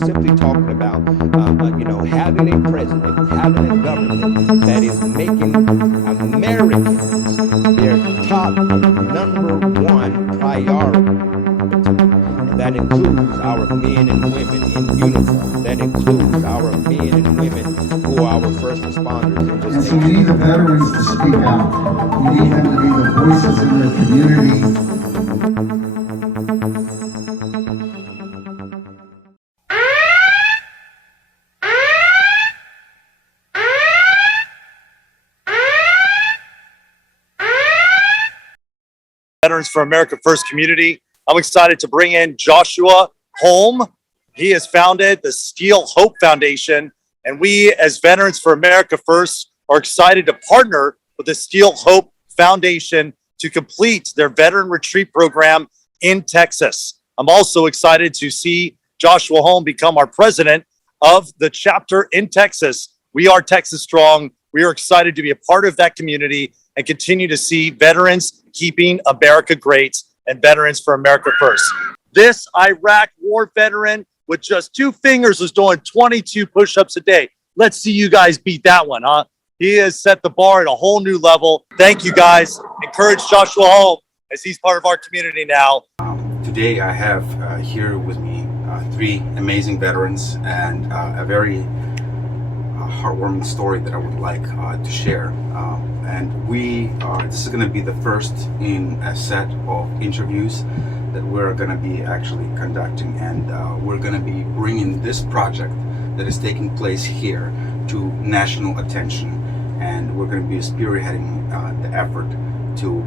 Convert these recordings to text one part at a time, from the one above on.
simply talking about, having a president, having a government that is making Americans their top and number one priority. And that includes our men and women in uniform. That includes our men and women who are our first responders in this And so we need the veterans to speak out. We need them to be the voices in their community. Veterans for America First community. I'm excited to bring in Joshua Holm. He has founded the Steel Hope Foundation, and we as Veterans for America First are excited to partner with the Steel Hope Foundation to complete their veteran retreat program in Texas. I'm also excited to see Joshua Holm become our president of the chapter in Texas. We are Texas Strong. We are excited to be a part of that community and continue to see veterans keeping America great and Veterans for America First. This Iraq war veteran with just 2 fingers was doing 22 push-ups a day. Let's see you guys beat that one, huh? He has set the bar at a whole new level. Thank you guys. Encourage Joshua Holm as he's part of our community now. Today I have here with me 3 amazing veterans and a very heartwarming story that I would like to share. This is going to be the first in a set of interviews that we're going to be actually conducting, and we're going to be bringing this project that is taking place here to national attention, and we're going to be spearheading the effort to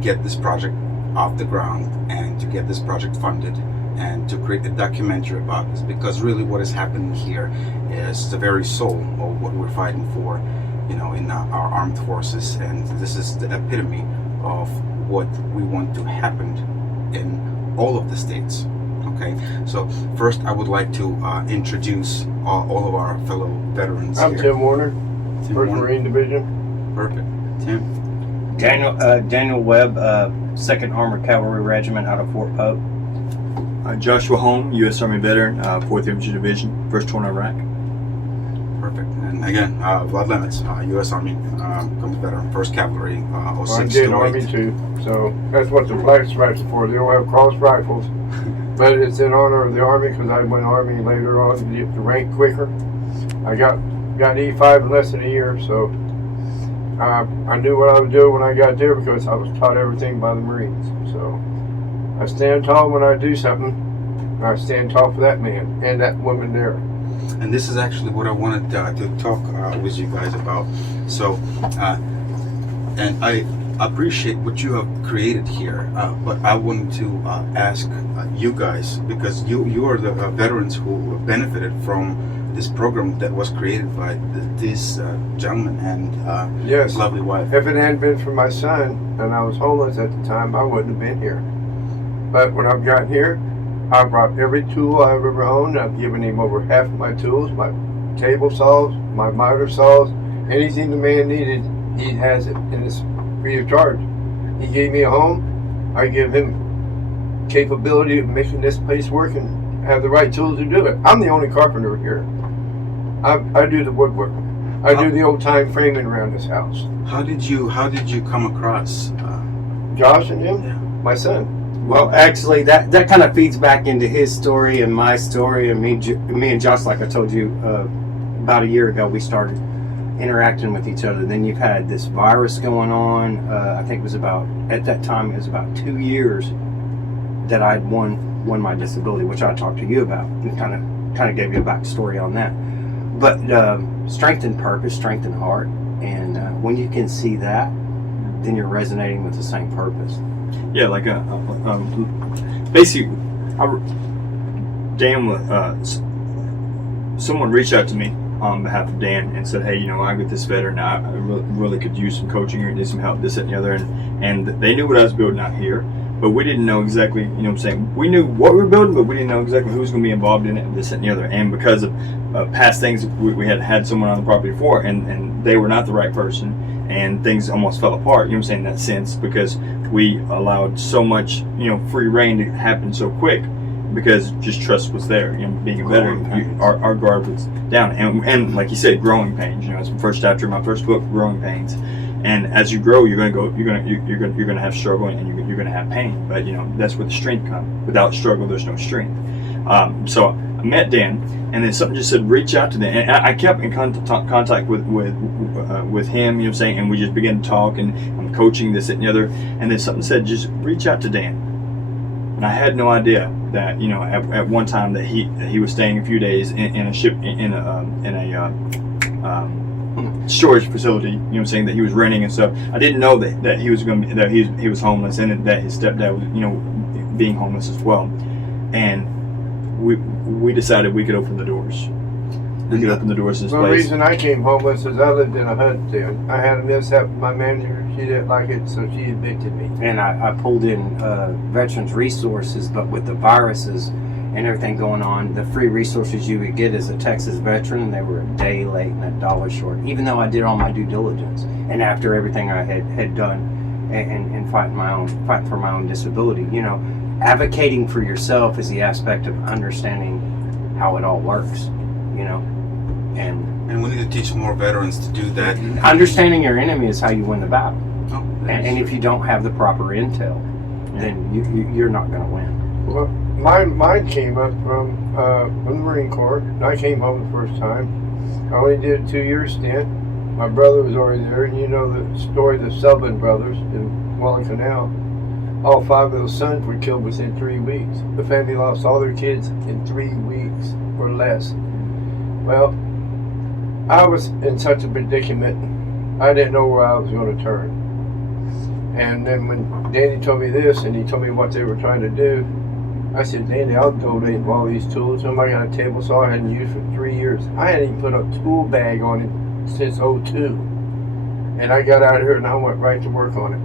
get this project off the ground and to get this project funded and to create a documentary about this, because really what is happening here is the very soul of what we're fighting for, in our armed forces, and this is the epitome of what we want to happen in all of the states. Okay, so first I would like to introduce all of our fellow veterans. I'm here. Tim Warner, Tim 1st Warner. Marine Division. Perfect. Tim? Daniel Webb, 2nd Armored Cavalry Regiment out of Fort Pope. Joshua Holm, U.S. Army veteran, 4th Infantry Division, 1st Torn Iraq. Perfect. And again, Vlad Lemets, U.S. Army comes veteran, 1st Cavalry, I 06 did to Army 08. too, so that's what the flag stripes are for. They don't have cross rifles, but it's in honor of the Army because I went Army later on to get the rank quicker. I got E5 in less than a year, so I knew what I was doing when I got there because I was taught everything by the Marines. So I stand tall when I do something, and I stand tall for that man and that woman there. And this is actually what I wanted to talk with you guys about. So, and I appreciate what you have created here, but I wanted to ask you guys, because you are the veterans who benefited from this program that was created by this gentleman and Yes. his lovely wife. If it hadn't been for my son, and I was homeless at the time, I wouldn't have been here. But when I've gotten here, I brought every tool I've ever owned. I've given him over half of my tools, my table saws, my miter saws, anything the man needed, he has it, and it's free of charge. He gave me a home. I give him capability of making this place work and have the right tools to do it. I'm the only carpenter here. I do the woodwork. I do the old time framing around this house. How did you come across Josh and him, yeah. my son. Well, actually, that kind of feeds back into his story and my story, and me and Josh, like I told you, about a year ago, we started interacting with each other. Then you've had this virus going on. I think it was at that time, it was about 2 years that I'd won my disability, which I talked to you about, and kind of gave you a backstory on that. But strength and purpose, strength and heart, and when you can see that, then you're resonating with the same purpose. Yeah, like basically, someone reached out to me on behalf of Dan and said, hey, I got this veteran, I really could use some coaching or need some help, this, that, and the other, and they knew what I was building out here, but we didn't know exactly, what I'm saying, we knew what we were building, but we didn't know exactly who was going to be involved in it, this, that, and the other, and because of past things, we had someone on the property before, and they were not the right person, and things almost fell apart, in that sense, because we allowed so much, free reign to happen so quick because just trust was there. You know, being a veteran, our guard was down, and like you said, growing pains. You know, it's the first chapter of my first book, Growing Pains. And as you grow, you're gonna have struggle, and you're gonna have pain. But you know, that's where the strength comes. Without struggle, there's no strength. So I met Dan, and then something just said, reach out to Dan. And I kept in contact with him, you know, saying, and we just began to talk, and I'm coaching this, that, and the other. And then something said, just reach out to Dan. And I had no idea that, you know, at one time that he was staying a few days in a storage facility, you know what I'm saying, that he was renting and stuff. I didn't know that he was going to be, that he was homeless, and that his stepdad was, you know, being homeless as well. And we decided we could open the doors. We could open the doors to this The place. reason I came homeless is I lived in a hut then. I had a mishap with my manager. She didn't like it, so she evicted me. And I pulled in veterans resources, but with the viruses and everything going on, the free resources you would get as a Texas veteran, they were a day late and $1 short, even though I did all my due diligence. And after everything I had done and fighting for my own disability, you know, advocating for yourself is the aspect of understanding how it all works, you know. And we need to teach more veterans to do that. understanding your enemy is how you win the battle. Oh, And if you don't have the proper intel, then you're not going to win. Well, mine came up from the Marine Corps. I came home the first time. I only did a 2-year stint. My brother was already there, and you know the story of the Sullivan brothers in Welland Canal. All 5 of those sons were killed within 3 weeks. The family lost all their kids in 3 weeks or less. Well, I was in such a predicament, I didn't know where I was going to turn. And then when Danny told me this, and he told me what they were trying to do, I said, Danny, I'll donate all these tools. Somebody got a table saw I hadn't used for 3 years. I hadn't even put a tool bag on it since '02. And I got out of here and I went right to work on it.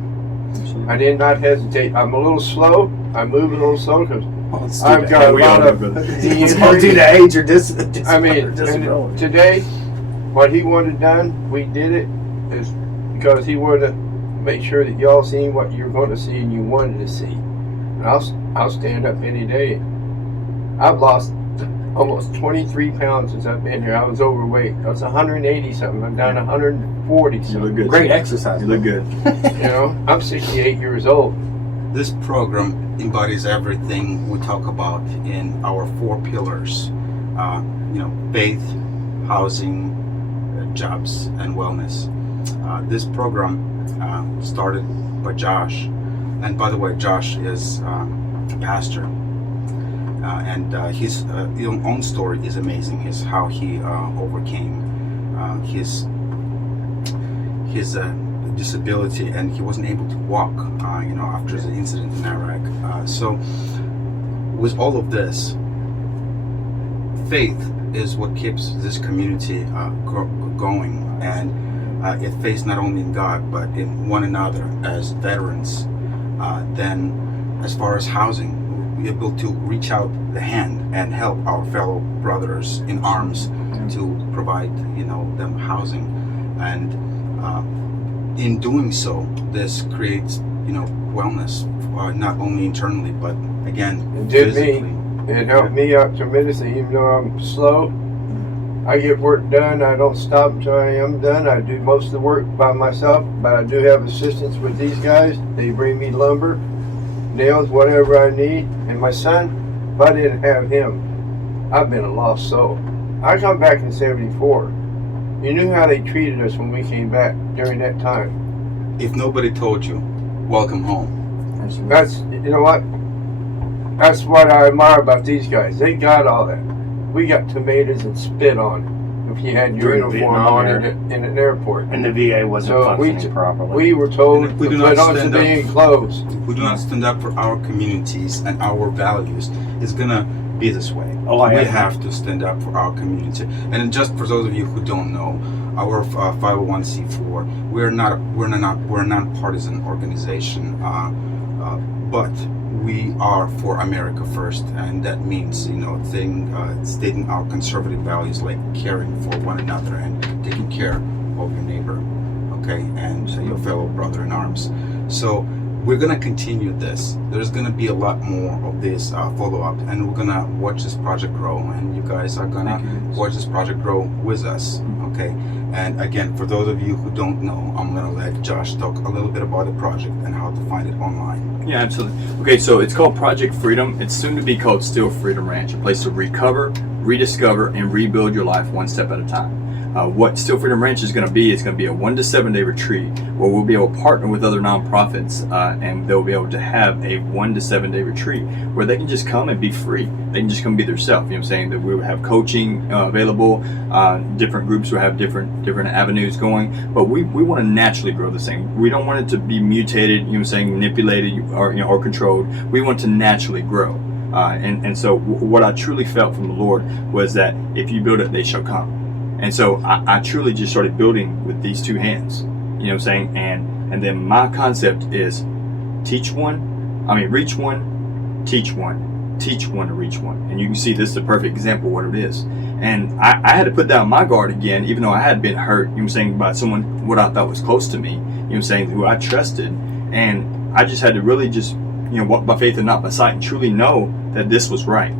I did not hesitate. I'm a little slow. I move a little slow because I've got a lot of It's all due to age or disability. and today, what he wanted done, we did it, is because he wanted to make sure that y'all seen what you're going to see and you wanted to see. And I'll stand up any day. I've lost almost 23 pounds since I've been here. I was overweight. I was 180 something. I'm down to 140 You look something. good. Great exercise. You look good. You know, I'm 68 years old. This program embodies everything we talk about in our 4 pillars. You know, faith, housing, jobs, and wellness. This program started by Josh, and by the way, Josh is a pastor, and his own story is amazing. Is how he overcame his disability, and he wasn't able to walk. You know, after the incident in Iraq. So, with all of this, faith is what keeps this community going, and it faith not only in God but in one another as veterans. Then, as far as housing, we're able to reach out the hand and help our fellow brothers in arms to provide, you know, them housing, and in doing so, this creates, you know, wellness, not only internally but again It did physically. me. It helped me out tremendously, even though I'm slow. I get work done. I don't stop until I am done. I do most of the work by myself, but I do have assistance with these guys. They bring me lumber, nails, whatever I need. And my son, if I didn't have him, I've been a lost soul. I come back in '74. You knew how they treated us when we came back during that time. If nobody told you, welcome home. That's, you know what? That's what I admire about these guys. They got all that. We got tomatoes and spit on if you had your During the uniform Vietnam on era. in an airport. And the VA wasn't So functioning properly. we were told And if we to do not put on stand civilian up- clothes. If we do not stand up for our communities and our values, it's gonna be this way. Oh, I we am. have to stand up for our community. And just for those of you who don't know, our 501c4, we're not a non-partisan organization, but we are for America first, and that means, you know, stating our conservative values like caring for one another and taking care of your neighbor, okay, and your fellow brother in arms. So we're gonna continue this. There's gonna be a lot more of this follow-up, and we're gonna watch this project grow, and you guys are gonna watch this project grow with us. Okay, and again, for those of you who don't know, I'm gonna let Josh talk a little bit about the project and how to find it online. Yeah, absolutely. Okay, so it's called Project Freedom. It's soon to be called Still Freedom Ranch, a place to recover, rediscover, and rebuild your life one step at a time. What Still Freedom Ranch is going to be, it's going to be a 1 to 7 day retreat where we'll be able to partner with other nonprofits and they'll be able to have a 1 to 7 day retreat where they can just come and be free. They can just come be themselves. You know what I'm saying? That we will have coaching available. Different groups will have different avenues going, but we want to naturally grow this thing. We don't want it to be mutated, you know what I'm saying, manipulated or controlled. We want to naturally grow. And so what I truly felt from the Lord was that if you build it, they shall come. And so I truly just started building with these two hands, you know what I'm saying? And then my concept is reach one, teach one to reach one. And you can see this is the perfect example of what it is. And I had to put down my guard again, even though I had been hurt, you know what I'm saying, by someone, what I thought was close to me, you know what I'm saying, who I trusted. And I just had to really just, walk by faith and not by sight and truly know that this was right.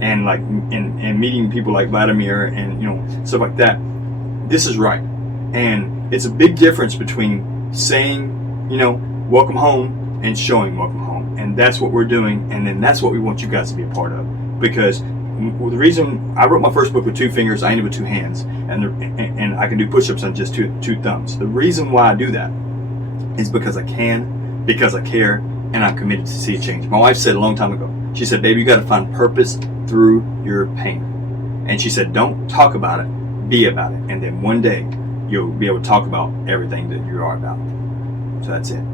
And like and meeting people like Vladimir and stuff like that, this is right. And it's a big difference between saying welcome home and showing welcome home. And that's what we're doing, and then that's what we want you guys to be a part of. Because the reason I wrote my first book with 2 fingers, I ended with 2 hands, and I can do push-ups on just two thumbs. The reason why I do that is because I can, because I care, and I'm committed to see a change. My wife said a long time ago, she said, baby, you got to find purpose through your pain. And she said, don't talk about it, be about it. And then one day you'll be able to talk about everything that you are about. So that's it.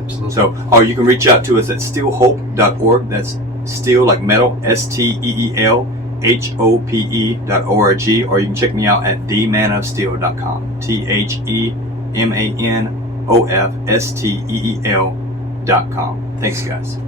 Absolutely. So, you can reach out to us at steelhope.org. That's steel like metal, STEELHOPE.org. Or you can check me out at themanofsteel.com. TheManofsteel.com. Thanks, guys.